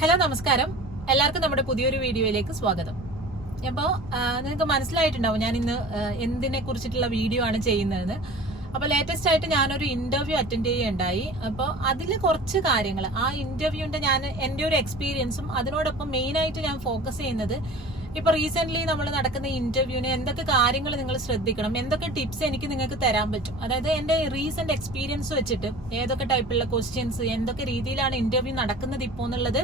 Hello നമസ്കാരം, എല്ലാവർക്കും നമ്മുടെ പുതിയൊരു വീഡിയോയിലേക്ക് സ്വാഗതം. അപ്പോൾ നിങ്ങൾക്ക് മനസ്സിലായിട്ടുണ്ടാവും ഞാൻ ഇന്ന് എന്തിനെ കുറിച്ചിട്ടുള്ള വീഡിയോ ആണ് ചെയ്യുന്നതെന്ന്. അപ്പോൾ ലേറ്റസ്റ്റ് ആയിട്ട് ഞാനൊരു ഇന്റർവ്യൂ അറ്റൻഡ് ചെയ്യുകയുണ്ടായി. അപ്പോൾ അതിൽ കുറച്ച് കാര്യങ്ങൾ, ആ ഇന്റർവ്യൂവിന്റെ ഞാൻ എൻ്റെ ഒരു എക്സ്പീരിയൻസും അതിനോടൊപ്പം മെയിനായിട്ട് ഞാൻ ഫോക്കസ് ചെയ്യുന്നത് ഇപ്പൊ റീസെന്റ് നമ്മൾ നടക്കുന്ന ഇന്റർവ്യൂവിന് എന്തൊക്കെ കാര്യങ്ങൾ നിങ്ങൾ ശ്രദ്ധിക്കണം, എന്തൊക്കെ ടിപ്സ് എനിക്ക് നിങ്ങൾക്ക് തരാൻ പറ്റും, അതായത് എന്റെ റീസെന്റ് എക്സ്പീരിയൻസ് വെച്ചിട്ട് ഏതൊക്കെ ടൈപ്പിലുള്ള ക്വസ്റ്റ്യൻസ്, എന്തൊക്കെ രീതിയിലാണ് ഇന്റർവ്യൂ നടക്കുന്നത് ഇപ്പോൾ എന്നുള്ളത്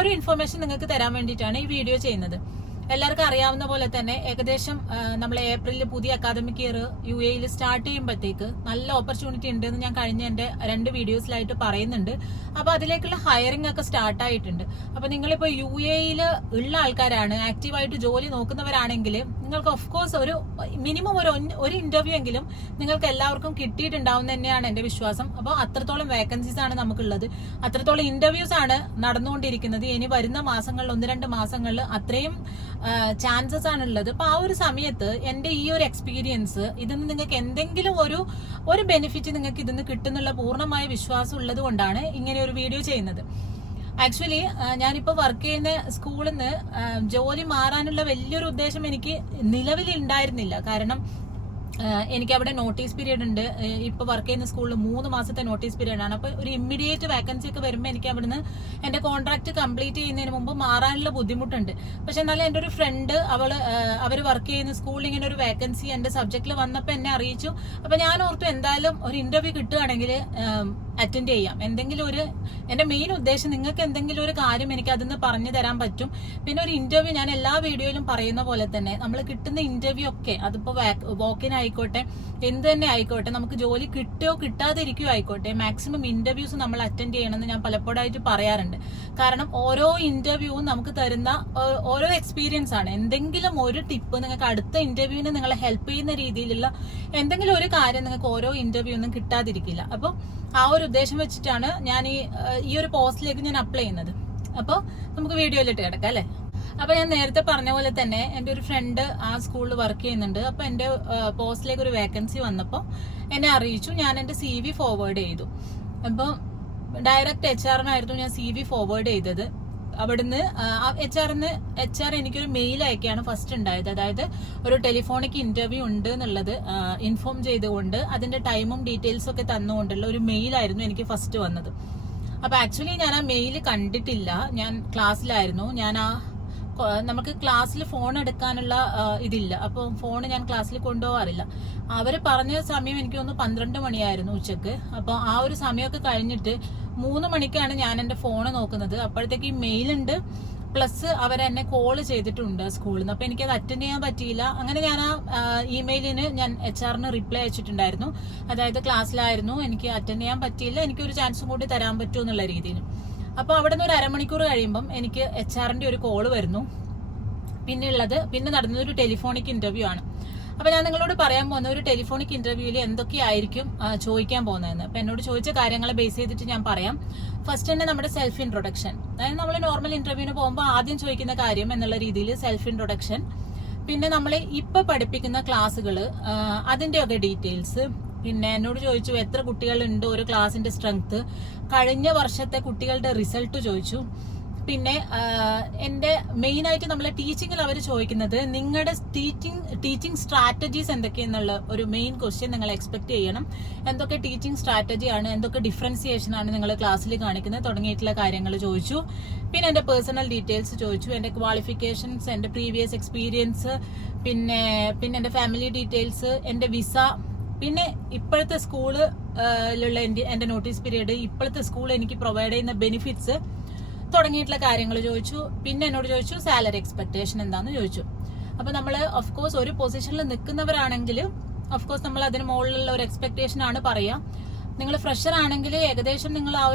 ഒരു ഇൻഫർമേഷൻ നിങ്ങൾക്ക് തരാൻ വേണ്ടിയിട്ടാണ് ഈ വീഡിയോ ചെയ്യുന്നത്. എല്ലാവർക്കും അറിയാവുന്ന പോലെ തന്നെ ഏകദേശം നമ്മൾ ഏപ്രിലിൽ പുതിയ അക്കാദമിക് ഇയർ UAE സ്റ്റാർട്ട് ചെയ്യുമ്പോഴത്തേക്ക് നല്ല ഓപ്പർച്യൂണിറ്റി ഉണ്ടെന്ന് ഞാൻ കഴിഞ്ഞ എന്റെ 2 വീഡിയോസിലായിട്ട് പറയുന്നുണ്ട്. അപ്പൊ അതിലേക്കുള്ള ഹയറിംഗ് ഒക്കെ സ്റ്റാർട്ട് ആയിട്ടുണ്ട്. അപ്പൊ നിങ്ങളിപ്പോ UAE ഉള്ള ആൾക്കാരാണ്, ആക്റ്റീവായിട്ട് ജോലി നോക്കുന്നവരാണെങ്കിൽ നിങ്ങൾക്ക് ഓഫ് കോഴ്സ് ഒരു മിനിമം ഒരു ഇന്റർവ്യൂ എങ്കിലും നിങ്ങൾക്ക് എല്ലാവർക്കും കിട്ടിയിട്ടുണ്ടാവും തന്നെയാണ് എന്റെ വിശ്വാസം. അപ്പോൾ അത്രത്തോളം വേക്കൻസീസ് ആണ് നമുക്കുള്ളത്, അത്രത്തോളം ഇന്റർവ്യൂസ് ആണ് നടന്നുകൊണ്ടിരിക്കുന്നത്. ഇനി വരുന്ന മാസങ്ങളിൽ 1-2 മാസങ്ങളിൽ അത്രയും ചാൻസസ് ആണുള്ളത്. അപ്പൊ ആ ഒരു സമയത്ത് എന്റെ ഈ ഒരു എക്സ്പീരിയൻസ് ഇതിന് നിങ്ങൾക്ക് എന്തെങ്കിലും ഒരു ബെനിഫിറ്റ് നിങ്ങൾക്ക് ഇതിന് കിട്ടുന്നുള്ള പൂർണ്ണമായ വിശ്വാസം ഉള്ളത് കൊണ്ടാണ് ഇങ്ങനെ ഒരു വീഡിയോ ചെയ്യുന്നത്. ആക്ച്വലി ഞാനിപ്പോ വർക്ക് ചെയ്യുന്ന സ്കൂളിൽ നിന്ന് ജോലി മാറാനുള്ള വലിയൊരു ഉദ്ദേശം എനിക്ക് നിലവിൽ ഉണ്ടായിരുന്നില്ല. കാരണം എനിക്ക് അവിടെ നോട്ടീസ് പീരീഡ് ഉണ്ട്. ഇപ്പൊ വർക്ക് ചെയ്യുന്ന സ്കൂളിൽ 3 മാസത്തെ നോട്ടീസ് പീരീഡ് ആണ്. അപ്പൊ ഒരു ഇമ്മീഡിയറ്റ് വാക്കൻസി ഒക്കെ വരുമ്പോൾ എനിക്ക് അവിടുന്ന് എന്റെ കോൺട്രാക്ട് കംപ്ലീറ്റ് ചെയ്യുന്നതിന് മുമ്പ് മാറാനുള്ള ബുദ്ധിമുട്ടുണ്ട്. പക്ഷെ എന്നാലും എന്റെ ഒരു ഫ്രണ്ട് അവര് വർക്ക് ചെയ്യുന്ന സ്കൂളിൽ ഇങ്ങനെ ഒരു വാക്കൻസി എന്റെ സബ്ജക്റ്റിൽ വന്നപ്പോൾ എന്നെ അറിയിച്ചു. അപ്പൊ ഞാൻ ഓർത്തു എന്തായാലും ഒരു ഇന്റർവ്യൂ കിട്ടുകയാണെങ്കിൽ അറ്റൻഡ് ചെയ്യാം. എന്റെ മെയിൻ ഉദ്ദേശം നിങ്ങൾക്ക് എന്തെങ്കിലും ഒരു കാര്യം എനിക്ക് അതിന്ന് പറഞ്ഞു തരാൻ പറ്റും. പിന്നെ ഒരു ഇന്റർവ്യൂ ഞാൻ എല്ലാ വീഡിയോയിലും പറയുന്ന പോലെ തന്നെ നമ്മൾ കിട്ടുന്ന ഇന്റർവ്യൂ ഒക്കെ അതിപ്പോ വോക്കിൻ ആയിക്കോട്ടെ എന്ത് തന്നെ ആയിക്കോട്ടെ, നമുക്ക് ജോലി കിട്ടുകയോ കിട്ടാതിരിക്കുകയോ ആയിക്കോട്ടെ, മാക്സിമം ഇന്റർവ്യൂസ് നമ്മൾ അറ്റൻഡ് ചെയ്യണമെന്ന് ഞാൻ പലപ്പോഴായിട്ട് പറയാറുണ്ട്. കാരണം ഓരോ ഇന്റർവ്യൂവും നമുക്ക് തരുന്ന ഓരോ എക്സ്പീരിയൻസ് ആണ്. എന്തെങ്കിലും ഒരു ടിപ്പ് നിങ്ങൾക്ക് അടുത്ത ഇന്റർവ്യൂവിന് നിങ്ങളെ ഹെൽപ്പ് ചെയ്യുന്ന രീതിയിലുള്ള എന്തെങ്കിലും ഒരു കാര്യം നിങ്ങൾക്ക് ഓരോ ഇന്റർവ്യൂ ഒന്നും കിട്ടാതിരിക്കില്ല. അപ്പോൾ ആ ഒരു ഉദ്ദേശം വെച്ചിട്ടാണ് ഞാൻ ഈ ഒരു പോസ്റ്റിലേക്ക് ഞാൻ അപ്ലൈ ചെയ്യുന്നത്. അപ്പോൾ നമുക്ക് വീഡിയോയിലിട്ട് കിടക്കാം അല്ലെ. അപ്പൊ ഞാൻ നേരത്തെ പറഞ്ഞ പോലെ തന്നെ എന്റെ ഒരു ഫ്രണ്ട് ആ സ്കൂളിൽ വർക്ക് ചെയ്യുന്നുണ്ട്. അപ്പൊ എന്റെ പോസ്റ്റിലേക്ക് ഒരു വേക്കൻസി വന്നപ്പോൾ എന്നെ അറിയിച്ചു. ഞാൻ എന്റെ CV ഫോർവേഡ് ചെയ്തു. അപ്പൊ ഡയറക്റ്റ് HR-നായിരുന്നു ഞാൻ CV ഫോർവേഡ് ചെയ്തത്. അവിടുന്ന് HR എനിക്കൊരു മെയിൽ അയക്കുകയാണ് ഫസ്റ്റ് ഉണ്ടായത്. അതായത് ഒരു ടെലിഫോണിക് ഇന്റർവ്യൂ ഉണ്ട് എന്നുള്ളത് ഇൻഫോം ചെയ്തുകൊണ്ട് അതിന്റെ ടൈമും ഡീറ്റെയിൽസും ഒക്കെ തന്നുകൊണ്ടുള്ള ഒരു മെയിലായിരുന്നു എനിക്ക് ഫസ്റ്റ് വന്നത്. അപ്പൊ ആക്ച്വലി ഞാൻ ആ മെയിൽ കണ്ടിട്ടില്ല, ഞാൻ ക്ലാസ്സിലായിരുന്നു. നമുക്ക് ക്ലാസ്സിൽ ഫോൺ എടുക്കാനുള്ള ഇതില്ല, അപ്പൊ ഫോൺ ഞാൻ ക്ലാസ്സിൽ കൊണ്ടുപോകാറില്ല. അവര് പറഞ്ഞ സമയം എനിക്ക് തോന്നുന്നു 12 മണിയായിരുന്നു ഉച്ചക്ക്. അപ്പൊ ആ ഒരു സമയമൊക്കെ കഴിഞ്ഞിട്ട് 3 മണിക്കാണ് ഞാൻ എന്റെ ഫോൺ നോക്കുന്നത്. അപ്പോഴത്തേക്ക് ഈ മെയിലുണ്ട്, പ്ലസ് അവരെന്നെ കോൾ ചെയ്തിട്ടുണ്ട് സ്കൂളിൽ നിന്ന്. അപ്പൊ എനിക്കത് അറ്റൻഡ് ചെയ്യാൻ പറ്റിയില്ല. അങ്ങനെ ഞാൻ ആ ഇമെയിലിന് ഞാൻ HR-ന് റിപ്ലൈ അയച്ചിട്ടുണ്ടായിരുന്നു. അതായത് ക്ലാസ്സിലായിരുന്നു, എനിക്ക് അറ്റൻഡ് ചെയ്യാൻ പറ്റിയില്ല, എനിക്കൊരു ചാൻസും കൂടി തരാൻ പറ്റുമോ എന്നുള്ള രീതിയിൽ. അപ്പൊ അവിടെ നിന്ന് ഒരു അരമണിക്കൂർ കഴിയുമ്പം എനിക്ക് HR-ന്റെ ഒരു കോള് വരുന്നു. പിന്നെ നടന്നത് ഒരു ടെലിഫോണിക് ഇന്റർവ്യൂ ആണ്. അപ്പൊ ഞാൻ നിങ്ങളോട് പറയാൻ പോകുന്ന ഒരു ടെലിഫോണിക് ഇന്റർവ്യൂവിൽ എന്തൊക്കെയായിരിക്കും ചോദിക്കാൻ പോകുന്നതെന്ന്. അപ്പൊ എന്നോട് ചോദിച്ച കാര്യങ്ങളെ ബേസ് ചെയ്തിട്ട് ഞാൻ പറയാം. ഫസ്റ്റ് തന്നെ നമ്മുടെ സെൽഫ് ഇൻട്രൊഡക്ഷൻ, അതായത് നമ്മൾ നോർമൽ ഇന്റർവ്യൂവിന് പോകുമ്പോൾ ആദ്യം ചോദിക്കുന്ന കാര്യം എന്നുള്ള രീതിയിൽ സെൽഫ് ഇൻട്രൊഡക്ഷൻ. പിന്നെ നമ്മൾ ഇപ്പൊ പഠിപ്പിക്കുന്ന ക്ലാസ്സുകൾ അതിന്റെയൊക്കെ ഡീറ്റെയിൽസ്. പിന്നെ എന്നോട് ചോദിച്ചു എത്ര കുട്ടികളുണ്ട്, ഒരു ക്ലാസിന്റെ സ്ട്രെങ്ത്, കഴിഞ്ഞ വർഷത്തെ കുട്ടികളുടെ റിസൾട്ട് ചോദിച്ചു. പിന്നെ എന്റെ മെയിൻ ആയിട്ട് നമ്മളെ ടീച്ചിങ്ങിൽ അവർ ചോദിക്കുന്നത് നിങ്ങളുടെ ടീച്ചിങ് സ്ട്രാറ്റജീസ് എന്തൊക്കെയെന്നുള്ള ഒരു മെയിൻ ക്വസ്റ്റ്യൻ നിങ്ങൾ എക്സ്പെക്ട് ചെയ്യണം. എന്തൊക്കെ ടീച്ചിങ് സ്ട്രാറ്റജിയാണ്, എന്തൊക്കെ ഡിഫറൻസിയേഷൻ ആണ് നിങ്ങൾ ക്ലാസ്സിൽ കാണിക്കുന്നത് തുടങ്ങിയിട്ടുള്ള കാര്യങ്ങൾ ചോദിച്ചു. പിന്നെ എന്റെ പേഴ്സണൽ ഡീറ്റെയിൽസ് ചോദിച്ചു, എന്റെ ക്വാളിഫിക്കേഷൻസ്, എന്റെ പ്രീവിയസ് എക്സ്പീരിയൻസ്, പിന്നെ എന്റെ ഫാമിലി ഡീറ്റെയിൽസ്, എന്റെ വിസ, പിന്നെ ഇപ്പോഴത്തെ സ്കൂളിലുള്ള എന്റെ നോട്ടീസ് പീരീഡ്, ഇപ്പോഴത്തെ സ്കൂൾ എനിക്ക് പ്രൊവൈഡ് ചെയ്യുന്ന ബെനിഫിറ്റ്സ് തുടങ്ങിയിട്ടുള്ള കാര്യങ്ങൾ ചോദിച്ചു. പിന്നെ എന്നോട് ചോദിച്ചു സാലറി എക്സ്പെക്ടേഷൻ എന്താന്ന് ചോദിച്ചു. അപ്പൊ നമ്മൾ ഓഫ് കോഴ്സ് ഒരു പൊസിഷനിൽ നിൽക്കുന്നവരാണെങ്കിൽ ഓഫ് കോഴ്സ് നമ്മൾ അതിന് മുകളിലുള്ള ഒരു എക്സ്പെക്ടേഷൻ ആണ് പറയാം. നിങ്ങൾ ഫ്രഷർ ആണെങ്കിൽ ഏകദേശം നിങ്ങൾ ആ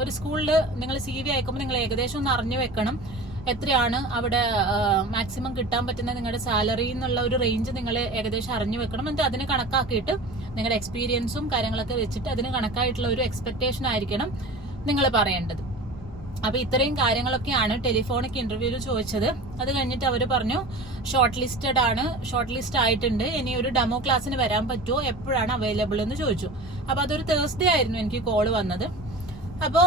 ഒരു സ്കൂളിൽ നിങ്ങൾ CV അയക്കുമ്പോൾ നിങ്ങൾ ഏകദേശം ഒന്ന് അറിഞ്ഞു വെക്കണം എത്രയാണ് അവിടെ മാക്സിമം കിട്ടാൻ പറ്റുന്ന നിങ്ങളുടെ സാലറി എന്നുള്ള ഒരു റേഞ്ച് നിങ്ങൾ ഏകദേശം അറിഞ്ഞു വെക്കണം. എന്നിട്ട് അതിന് കണക്കാക്കിയിട്ട് നിങ്ങളുടെ എക്സ്പീരിയൻസും കാര്യങ്ങളൊക്കെ വെച്ചിട്ട് അതിന് കണക്കായിട്ടുള്ള ഒരു എക്സ്പെക്ടേഷൻ ആയിരിക്കണം നിങ്ങൾ പറയേണ്ടത്. അപ്പൊ ഇത്രയും കാര്യങ്ങളൊക്കെയാണ് ടെലിഫോണിക് ഇന്റർവ്യൂവിൽ ചോദിച്ചത്. അത് കഴിഞ്ഞിട്ട് അവർ പറഞ്ഞു ഷോർട്ട് ലിസ്റ്റ് ആയിട്ടുണ്ട്, ഇനി ഒരു ഡെമോ ക്ലാസ്സിന് വരാൻ പറ്റുമോ, എപ്പോഴാണ് അവൈലബിൾ എന്ന് ചോദിച്ചു. അപ്പൊ അതൊരു തേഴ്സ്ഡേ ആയിരുന്നു എനിക്ക് കോള് വന്നത്. അപ്പോ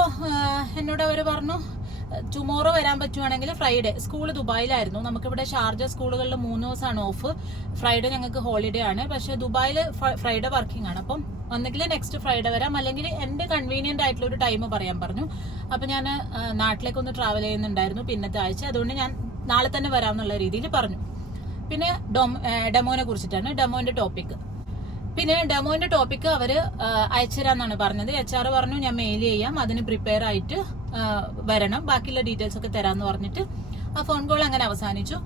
എന്നോട് അവര് പറഞ്ഞു ടുമോറോ വരാൻ പറ്റുവാണെങ്കിൽ ഫ്രൈഡേ. സ്കൂൾ ദുബായിലായിരുന്നു. നമുക്കിവിടെ ഷാർജ സ്കൂളുകളിൽ 3 ദിവസമാണ് ഓഫ്. ഫ്രൈഡേ ഞങ്ങൾക്ക് ഹോളിഡേ ആണ്. പക്ഷെ ദുബായിൽ ഫ്രൈഡേ വർക്കിംഗ് ആണ്. അപ്പം ഒന്നെങ്കിൽ നെക്സ്റ്റ് ഫ്രൈഡേ വരാം, അല്ലെങ്കിൽ എന്റെ കൺവീനിയന്റ് ആയിട്ടുള്ള ഒരു ടൈം പറയാൻ പറഞ്ഞു. അപ്പൊ ഞാൻ നാട്ടിലേക്കൊന്ന് ട്രാവൽ ചെയ്യുന്നുണ്ടായിരുന്നു പിന്നത്തെ ആഴ്ച. അതുകൊണ്ട് ഞാൻ നാളെ തന്നെ വരാമെന്നുള്ള രീതിയിൽ പറഞ്ഞു. പിന്നെ ഡെമോനെ കുറിച്ചിട്ടാണ് ഡെമോന്റെ ടോപ്പിക്. പിന്നെ ഡെമോന്റെ ടോപ്പിക് അവര് അയച്ചുതരാന്നാണ് പറഞ്ഞത്. HR പറഞ്ഞു ഞാൻ മെയിൽ ചെയ്യാം, അതിന് പ്രിപ്പയർ ആയിട്ട് വരണം, ബാക്കിയുള്ള ഡീറ്റെയിൽസ് ഒക്കെ തരാന്ന് പറഞ്ഞിട്ട് ആ ഫോൺ കോൾ അങ്ങനെ അവസാനിച്ചു.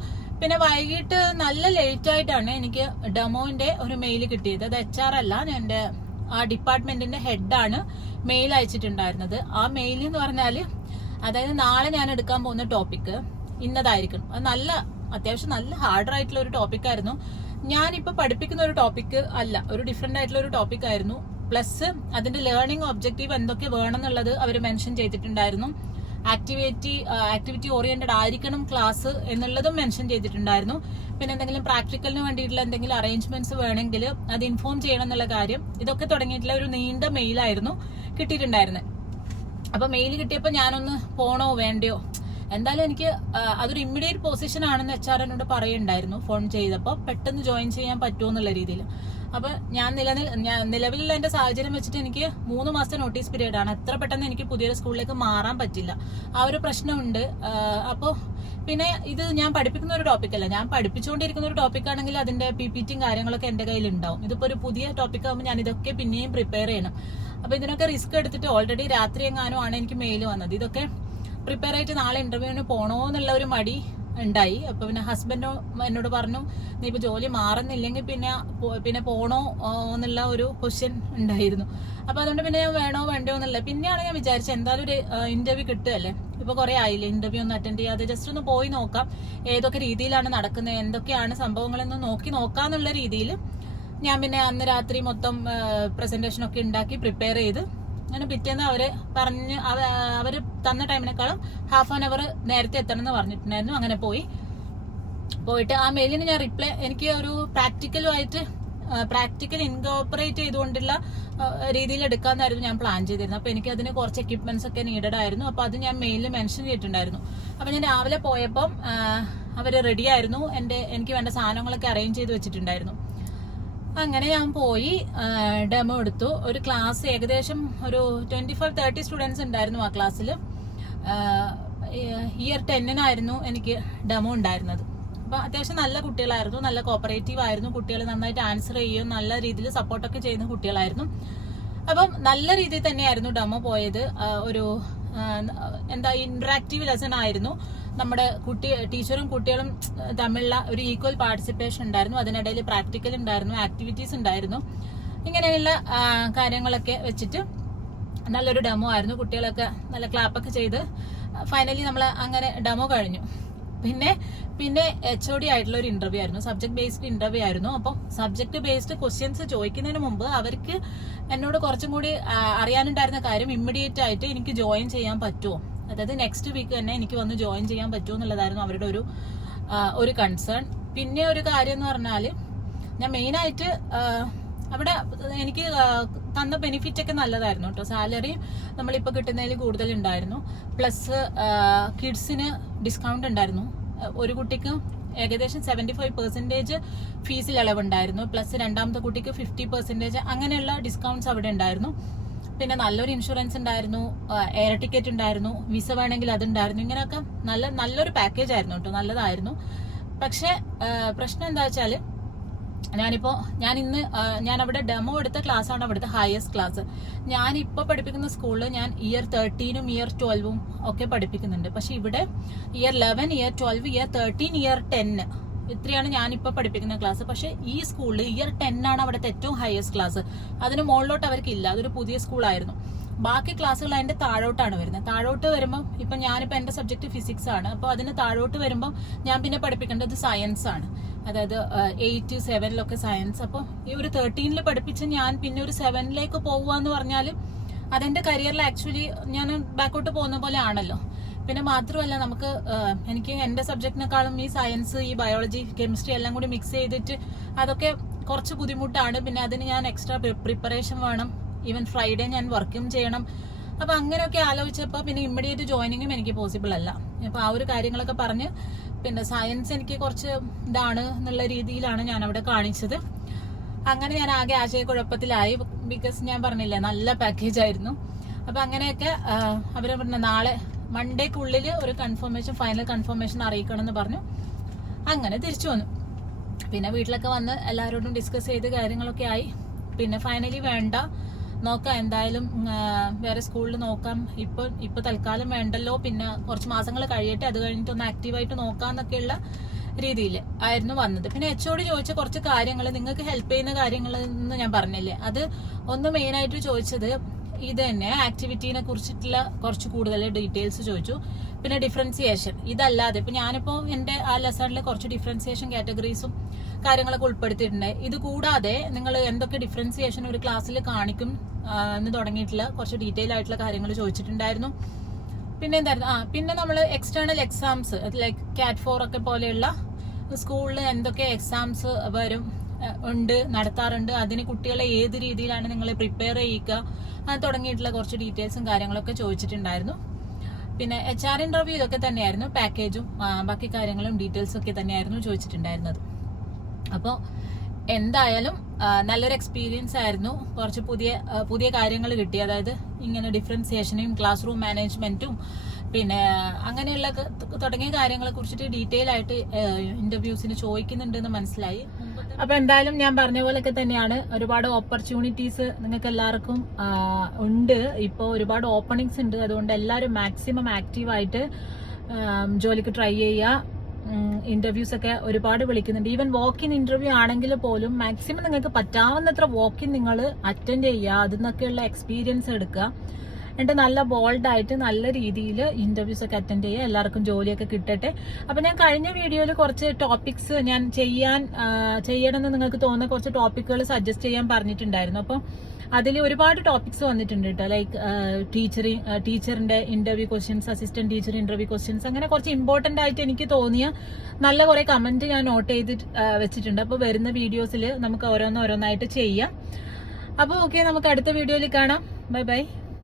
പിന്നെ വൈകിട്ട് നല്ല ലേറ്റ് ആയിട്ടാണ് എനിക്ക് ഡെമോന്റെ ഒരു മെയിൽ കിട്ടിയത്. അത് HR അല്ല, എന്റെ ആ ഡിപ്പാർട്ട്മെന്റിന്റെ ഹെഡാണ് മെയിൽ അയച്ചിട്ടുണ്ടായിരുന്നത്. ആ മെയിൽ എന്ന് പറഞ്ഞാല് അതായത് നാളെ ഞാൻ എടുക്കാൻ പോകുന്ന ടോപ്പിക് ഇന്നതായിരിക്കും. അത് അത്യാവശ്യം നല്ല ഹാർഡർ ആയിട്ടുള്ള ഒരു ടോപ്പിക് ആയിരുന്നു. ഞാനിപ്പോ പഠിപ്പിക്കുന്ന ഒരു ടോപ്പിക് അല്ല, ഒരു ഡിഫറെന്റ് ആയിട്ടുള്ള ഒരു ടോപ്പിക് ആയിരുന്നു. പ്ലസ് അതിന്റെ ലേണിംഗ് ഒബ്ജക്റ്റീവ് എന്തൊക്കെ വേണം എന്നുള്ളത് അവർ മെൻഷൻ ചെയ്തിട്ടുണ്ടായിരുന്നു. ആക്ടിവിറ്റി ഓറിയന്റഡ് ആയിരിക്കണം ക്ലാസ് എന്നുള്ളതും മെൻഷൻ ചെയ്തിട്ടുണ്ടായിരുന്നു. പിന്നെ എന്തെങ്കിലും പ്രാക്ടിക്കലിന് വേണ്ടിയിട്ടുള്ള എന്തെങ്കിലും അറേഞ്ച്മെന്റ്സ് വേണമെങ്കിൽ അത് ഇൻഫോം ചെയ്യണം എന്നുള്ള കാര്യം, ഇതൊക്കെ തുടങ്ങിയിട്ടുള്ള ഒരു നീണ്ട മെയിലായിരുന്നു കിട്ടിയിട്ടുണ്ടായിരുന്നത്. അപ്പൊ മെയിൽ കിട്ടിയപ്പോ ഞാനൊന്ന് പോണോ വേണ്ടയോ, എന്തായാലും എനിക്ക് അതൊരു ഇമ്മീഡിയറ്റ് പൊസിഷൻ ആണെന്ന് HR എന്നോട് പറയുണ്ടായിരുന്നു ഫോൺ ചെയ്തപ്പോൾ, പെട്ടെന്ന് ജോയിൻ ചെയ്യാൻ പറ്റുമോ എന്നുള്ള രീതിയിൽ. അപ്പൊ ഞാൻ നിലവിലുള്ള എന്റെ സാഹചര്യം വെച്ചിട്ട് എനിക്ക് 3 മാസത്തെ നോട്ടീസ് പീരീഡ് ആണ്. എത്ര പെട്ടെന്ന് എനിക്ക് പുതിയൊരു സ്കൂളിലേക്ക് മാറാൻ പറ്റില്ല, ആ ഒരു പ്രശ്നമുണ്ട്. അപ്പോ പിന്നെ ഇത് ഞാൻ പഠിപ്പിക്കുന്ന ഒരു ടോപ്പിക് അല്ല, ഞാൻ പഠിപ്പിച്ചുകൊണ്ടിരിക്കുന്ന ഒരു ടോപ്പിക് ആണെങ്കിൽ അതിന്റെ PPTയും കാര്യങ്ങളൊക്കെ എന്റെ കയ്യിൽ ഉണ്ടാവും. ഇതിപ്പോ ഒരു പുതിയ ടോപ്പിക് ആകുമ്പോൾ ഞാൻ ഇതൊക്കെ പിന്നെയും പ്രിപ്പയർ ചെയ്യണം. അപ്പൊ ഇതിനൊക്കെ റിസ്ക് എടുത്തിട്ട് ഓൾറെഡി രാത്രി എങ്ങാനും ആണ് എനിക്ക് മെയിൽ വന്നത്. ഇതൊക്കെ പ്രിപ്പയർ ആയിട്ട് നാളെ ഇന്റർവ്യൂവിന് പോണോ എന്നുള്ള ഒരു മടി ഉണ്ടായി. അപ്പൊ പിന്നെ ഹസ്ബൻഡോ എന്നോട് പറഞ്ഞു, നീ ഇപ്പൊ ജോലി മാറുന്നില്ലെങ്കിൽ പിന്നെ പോണോ എന്നുള്ള ഒരു ക്വസ്റ്റ്യൻ ഉണ്ടായിരുന്നു. അപ്പൊ അതുകൊണ്ട് പിന്നെ ഞാൻ വേണോ വേണ്ടോ എന്നുള്ള പിന്നെയാണ് ഞാൻ വിചാരിച്ചത്, എന്തായാലും ഒരു ഇന്റർവ്യൂ കിട്ടുകയല്ലേ, ഇപ്പൊ കുറെ ആയില്ലേ ഇന്റർവ്യൂ ഒന്ന് അറ്റൻഡ് ചെയ്യാതെ, ജസ്റ്റ് ഒന്ന് പോയി നോക്കാം ഏതൊക്കെ രീതിയിലാണ് നടക്കുന്നത്, എന്തൊക്കെയാണ് സംഭവങ്ങളെന്ന് നോക്കാന്നുള്ള രീതിയിൽ ഞാൻ പിന്നെ അന്ന് രാത്രി മൊത്തം പ്രസന്റേഷൻ ഒക്കെ ഉണ്ടാക്കി പ്രിപ്പയർ ചെയ്ത് അങ്ങനെ പിറ്റേന്ന് അവര് തന്ന ടൈമിനേക്കാളും ഹാഫ് ആൻ അവർ നേരത്തെ എത്തണം എന്ന് പറഞ്ഞിട്ടുണ്ടായിരുന്നു. അങ്ങനെ പോയിട്ട് ആ മെയിലിന് ഞാൻ റിപ്ലൈ, എനിക്ക് ഒരു പ്രാക്ടിക്കൽ ഇൻകോപ്പറേറ്റ് ചെയ്തുകൊണ്ടുള്ള രീതിയിൽ എടുക്കാന്നായിരുന്നു ഞാൻ പ്ലാൻ ചെയ്തിരുന്നത്. അപ്പൊ എനിക്ക് അതിന് കുറച്ച് എക്യുപ്മെന്റ്സ് ഒക്കെ നീഡഡ് ആയിരുന്നു. അപ്പൊ അത് ഞാൻ മെയിലിൽ മെൻഷൻ ചെയ്തിട്ടുണ്ടായിരുന്നു. അപ്പൊ ഞാൻ രാവിലെ പോയപ്പം അവര് റെഡി ആയിരുന്നു, എനിക്ക് വേണ്ട സാധനങ്ങളൊക്കെ അറേഞ്ച് ചെയ്ത് വെച്ചിട്ടുണ്ടായിരുന്നു. അങ്ങനെ ഞാൻ പോയി ഡെമോ എടുത്തു. ഒരു ക്ലാസ് ഏകദേശം ഒരു 25-30 സ്റ്റുഡൻസ് ഉണ്ടായിരുന്നു ആ ക്ലാസ്സിൽ. ഇയർ 10-നായിരുന്നു എനിക്ക് ഡെമോ ഉണ്ടായിരുന്നത്. അപ്പൊ അത്യാവശ്യം നല്ല കുട്ടികളായിരുന്നു, നല്ല കോപ്പറേറ്റീവ് ആയിരുന്നു കുട്ടികൾ, നന്നായിട്ട് ആൻസർ ചെയ്യും, നല്ല രീതിയിൽ സപ്പോർട്ടൊക്കെ ചെയ്യുന്ന കുട്ടികളായിരുന്നു. അപ്പം നല്ല രീതിയിൽ തന്നെയായിരുന്നു ഡെമോ പോയത്. ഒരു ഇന്ററാക്റ്റീവ് ലെസൺ ആയിരുന്നു. നമ്മുടെ ടീച്ചറും കുട്ടികളും തമ്മിലുള്ള ഒരു ഈക്വൽ പാർട്ടിസിപ്പേഷൻ ഉണ്ടായിരുന്നു. അതിനിടയിൽ പ്രാക്ടിക്കൽ ഉണ്ടായിരുന്നു, ആക്ടിവിറ്റീസ് ഉണ്ടായിരുന്നു. ഇങ്ങനെയുള്ള കാര്യങ്ങളൊക്കെ വെച്ചിട്ട് നല്ലൊരു ഡെമോ ആയിരുന്നു. കുട്ടികളൊക്കെ നല്ല ക്ലാപ്പൊക്കെ ചെയ്ത് ഫൈനലി നമ്മൾ അങ്ങനെ ഡെമോ കഴിഞ്ഞു. പിന്നെ HOD ആയിട്ടുള്ള ഒരു ഇന്റർവ്യൂ ആയിരുന്നു, സബ്ജക്ട് ബേസ്ഡ് ഇന്റർവ്യൂ ആയിരുന്നു. അപ്പം സബ്ജക്ട് ബേസ്ഡ് ക്വസ്റ്റ്യൻസ് ചോദിക്കുന്നതിന് മുമ്പ് അവർക്ക് എന്നോട് കുറച്ചും കൂടി അറിയാനുണ്ടായിരുന്ന കാര്യം, ഇമ്മീഡിയറ്റ് ആയിട്ട് എനിക്ക് ജോയിൻ ചെയ്യാൻ പറ്റുമോ, അതായത് നെക്സ്റ്റ് വീക്ക് തന്നെ എനിക്ക് വന്ന് ജോയിൻ ചെയ്യാൻ പറ്റുമോ എന്നുള്ളതായിരുന്നു അവരുടെ ഒരു കൺസേൺ. പിന്നെ ഒരു കാര്യം എന്ന് പറഞ്ഞാല്, ഞാൻ മെയിനായിട്ട് അവിടെ എനിക്ക് തന്ന ബെനിഫിറ്റ് ഒക്കെ നല്ലതായിരുന്നു കേട്ടോ. സാലറി നമ്മളിപ്പോൾ കിട്ടുന്നതിൽ കൂടുതൽ ഉണ്ടായിരുന്നു. പ്ലസ് കിഡ്സിന് ഡിസ്കൗണ്ട് ഉണ്ടായിരുന്നു. ഒരു കുട്ടിക്ക് ഏകദേശം 75% ഫീസിൽ ഇളവുണ്ടായിരുന്നു. പ്ലസ് രണ്ടാമത്തെ കുട്ടിക്ക് 50% അങ്ങനെയുള്ള ഡിസ്കൗണ്ട്സ് അവിടെ ഉണ്ടായിരുന്നു. പിന്നെ നല്ലൊരു ഇൻഷുറൻസ് ഉണ്ടായിരുന്നു, എയർ ടിക്കറ്റ് ഉണ്ടായിരുന്നു, വിസ വേണമെങ്കിൽ അതുണ്ടായിരുന്നു. ഇങ്ങനെയൊക്കെ നല്ലൊരു പാക്കേജ് ആയിരുന്നു കേട്ടോ, നല്ലതായിരുന്നു. പക്ഷെ പ്രശ്നം എന്താ വെച്ചാല്, ഞാൻ അവിടെ ഡെമോ എടുത്ത ക്ലാസ് ആണ് അവിടുത്തെ ഹയസ്റ്റ് ക്ലാസ്. ഞാനിപ്പോ പഠിപ്പിക്കുന്ന സ്കൂളിൽ ഞാൻ ഇയർ 13-ഉം ഇയർ 12-ഉം ഒക്കെ പഠിപ്പിക്കുന്നുണ്ട്. പക്ഷെ ഇവിടെ ഇയർ 11, ഇയർ 12, ഇയർ 13, ഇയർ 10 ഇത്രയാണ് ഞാനിപ്പോ പഠിപ്പിക്കുന്ന ക്ലാസ്. പക്ഷെ ഈ സ്കൂളിൽ ഇയർ 10 ആണ് അവിടുത്തെ ഏറ്റവും ഹയസ്റ്റ് ക്ലാസ്. അതിന് മുകളിലോട്ട് അവർക്കില്ല, അതൊരു പുതിയ സ്കൂളായിരുന്നു. ബാക്കി ക്ലാസ്സുകൾ അതിന്റെ താഴോട്ടാണ് വരുന്നത്. താഴോട്ട് വരുമ്പോൾ ഇപ്പൊ ഞാനിപ്പോ എന്റെ സബ്ജക്ട് ഫിസിക്സ് ആണ്. അപ്പൊ അതിന് താഴോട്ട് വരുമ്പോൾ ഞാൻ പിന്നെ പഠിപ്പിക്കേണ്ടത് സയൻസ് ആണ്. അതായത് 8, 7 സയൻസ്. അപ്പോൾ ഈ ഒരു 13 പഠിപ്പിച്ച് ഞാൻ പിന്നെ ഒരു 7 പോവുകയെന്ന് പറഞ്ഞാൽ അതെന്റെ കരിയറിൽ ആക്ച്വലി ഞാൻ ബാക്കോട്ട് പോകുന്ന പോലെ ആണല്ലോ. പിന്നെ മാത്രമല്ല, എനിക്ക് എന്റെ സബ്ജക്റ്റിനെക്കാളും ഈ സയൻസ്, ഈ ബയോളജി, കെമിസ്ട്രി എല്ലാം കൂടി മിക്സ് ചെയ്തിട്ട് അതൊക്കെ കുറച്ച് ബുദ്ധിമുട്ടാണ്. പിന്നെ അതിന് ഞാൻ എക്സ്ട്രാ പ്രിപ്പറേഷൻ വേണം. ഈവൻ ഫ്രൈഡേ ഞാൻ വർക്കും ചെയ്യണം. അപ്പൊ അങ്ങനെയൊക്കെ ആലോചിച്ചപ്പോൾ പിന്നെ ഇമ്മീഡിയറ്റ് ജോയിനിങ്ങും എനിക്ക് പോസിബിൾ അല്ല. അപ്പൊ ആ ഒരു കാര്യങ്ങളൊക്കെ പറഞ്ഞ് പിന്നെ സയൻസ് എനിക്ക് കുറച്ച് ഇതാണ് എന്നുള്ള രീതിയിലാണ് ഞാൻ അവിടെ കാണിച്ചത്. അങ്ങനെ ഞാൻ ആകെ ആശയക്കുഴപ്പത്തിലായി. ബിക്കോസ് ഞാൻ പറഞ്ഞില്ലേ നല്ല പാക്കേജ് ആയിരുന്നു. അപ്പൊ അങ്ങനെയൊക്കെ അവരെ പറഞ്ഞ നാളെ മൺഡേക്കുള്ളിൽ ഒരു കൺഫർമേഷൻ, ഫൈനൽ കൺഫർമേഷൻ അറിയിക്കണം എന്ന് പറഞ്ഞു. അങ്ങനെ തിരിച്ചു വന്നു. പിന്നെ വീട്ടിലൊക്കെ വന്ന് എല്ലാവരോടും ഡിസ്കസ് ചെയ്ത് കാര്യങ്ങളൊക്കെ ആയി. പിന്നെ ഫൈനലി വേണ്ട, നോക്കാം, എന്തായാലും വേറെ സ്കൂളിൽ നോക്കാം, ഇപ്പൊ തൽക്കാലം വേണ്ടല്ലോ, പിന്നെ കുറച്ച് മാസങ്ങൾ കഴിയട്ടെ, അത് കഴിഞ്ഞിട്ട് ഒന്ന് ആക്റ്റീവായിട്ട് നോക്കാന്നൊക്കെയുള്ള രീതിയിൽ ആയിരുന്നു വന്നത്. പിന്നെ HOD ചോദിച്ച കുറച്ച് കാര്യങ്ങൾ, നിങ്ങൾക്ക് ഹെൽപ്പ് ചെയ്യുന്ന കാര്യങ്ങൾ എന്ന് ഞാൻ പറഞ്ഞില്ലേ, അത് ഒന്ന് മെയിനായിട്ട് ചോദിച്ചത് ഇത് തന്നെ, ആക്ടിവിറ്റീനെ കുറിച്ചിട്ടുള്ള കുറച്ച് കൂടുതൽ ഡീറ്റെയിൽസ് ചോദിച്ചു. പിന്നെ ഡിഫറൻസിയേഷൻ, ഇതല്ലാതെ ഇപ്പൊ ഞാനിപ്പോ എന്റെ ആ ലെസണിൽ കുറച്ച് ഡിഫറൻസിയേഷൻ കാറ്റഗറീസും കാര്യങ്ങളൊക്കെ ഉൾപ്പെടുത്തിയിട്ടുണ്ട്. ഇത് കൂടാതെ നിങ്ങൾ എന്തൊക്കെ ഡിഫറൻസിയേഷൻ ഒരു ക്ലാസ്സിൽ കാണിക്കും എന്ന് തുടങ്ങിയിട്ടുള്ള കുറച്ച് ഡീറ്റെയിൽ ആയിട്ടുള്ള കാര്യങ്ങൾ ചോദിച്ചിട്ടുണ്ടായിരുന്നു. പിന്നെ എന്തായിരുന്നു, പിന്നെ നമ്മൾ എക്സ്റ്റേണൽ എക്സാംസ് ലൈക്ക് CAT 4 ഒക്കെ പോലെയുള്ള സ്കൂളിൽ എന്തൊക്കെ എക്സാംസ് വരും നടത്താറുണ്ട്, അതിന് കുട്ടികളെ ഏത് രീതിയിലാണ് നിങ്ങൾ പ്രിപ്പയർ ചെയ്യിക്കുക തുടങ്ങിയിട്ടുള്ള കുറച്ച് ഡീറ്റെയിൽസും കാര്യങ്ങളൊക്കെ ചോദിച്ചിട്ടുണ്ടായിരുന്നു. പിന്നെ HR ഇന്റർവ്യൂ ഇതൊക്കെ തന്നെയായിരുന്നു, പാക്കേജും ബാക്കി കാര്യങ്ങളും ഡീറ്റെയിൽസും ഒക്കെ തന്നെയായിരുന്നു ചോദിച്ചിട്ടുണ്ടായിരുന്നത്. അപ്പോൾ എന്തായാലും നല്ലൊരു എക്സ്പീരിയൻസ് ആയിരുന്നു. കുറച്ച് പുതിയ കാര്യങ്ങൾ കിട്ടി. അതായത് ഇങ്ങനെ ഡിഫറൻസിയേഷനും ക്ലാസ് റൂം മാനേജ്മെന്റും പിന്നെ അങ്ങനെയുള്ള തുടങ്ങിയ കാര്യങ്ങളെ കുറിച്ചിട്ട് ഡീറ്റെയിൽ ആയിട്ട് ഇന്റർവ്യൂസിന് ചോദിക്കുന്നുണ്ടെന്ന് മനസ്സിലായി. അപ്പൊ എന്തായാലും ഞാൻ പറഞ്ഞ പോലെയൊക്കെ തന്നെയാണ്, ഒരുപാട് ഓപ്പർച്യൂണിറ്റീസ് നിങ്ങൾക്ക് എല്ലാവർക്കും ഉണ്ട്. ഇപ്പോൾ ഒരുപാട് ഓപ്പണിങ്സ് ഉണ്ട്. അതുകൊണ്ട് എല്ലാവരും മാക്സിമം ആക്റ്റീവായിട്ട് ജോലിക്ക് ട്രൈ ചെയ്യുക. ഇന്റർവ്യൂസ് ഒക്കെ ഒരുപാട് വിളിക്കുന്നുണ്ട്. ഈവൻ വാക്ക് ഇൻ ഇന്റർവ്യൂ ആണെങ്കിൽ പോലും മാക്സിമം നിങ്ങൾക്ക് പറ്റാവുന്നത്ര വാക്ക് ഇൻ നിങ്ങൾ അറ്റൻഡ് ചെയ്യുക, അതിൽ നിന്നൊക്കെയുള്ള എക്സ്പീരിയൻസ് എടുക്കുക. എന്നിട്ട് നല്ല ബോൾഡായിട്ട് നല്ല രീതിയിൽ ഇന്റർവ്യൂസ് ഒക്കെ അറ്റൻഡ് ചെയ്യുക. എല്ലാവർക്കും ജോലിയൊക്കെ കിട്ടട്ടെ. അപ്പൊ ഞാൻ കഴിഞ്ഞ വീഡിയോയിൽ കുറച്ച് ടോപ്പിക്സ് ഞാൻ ചെയ്യണമെന്ന് നിങ്ങൾക്ക് തോന്നുന്ന കുറച്ച് ടോപ്പിക്കുകൾ സജസ്റ്റ് ചെയ്യാൻ പറഞ്ഞിട്ടുണ്ടായിരുന്നു. അപ്പോൾ അതിൽ ഒരുപാട് ടോപ്പിക്സ് വന്നിട്ടുണ്ട് കേട്ടോ. ലൈക്ക് ടീച്ചറിന്റെ interview questions, assistant teacher interview questions, അങ്ങനെ കുറച്ച് ഇമ്പോർട്ടന്റ് ആയിട്ട് എനിക്ക് തോന്നിയ നല്ല കുറെ കമന്റ് ഞാൻ നോട്ട് ചെയ്ത് വെച്ചിട്ടുണ്ട്. അപ്പോൾ വരുന്ന വീഡിയോസിൽ നമുക്ക് ഓരോന്നായിട്ട് ചെയ്യാം. അപ്പോൾ ഓക്കെ, നമുക്ക് അടുത്ത വീഡിയോയിൽ കാണാം. Bye bye.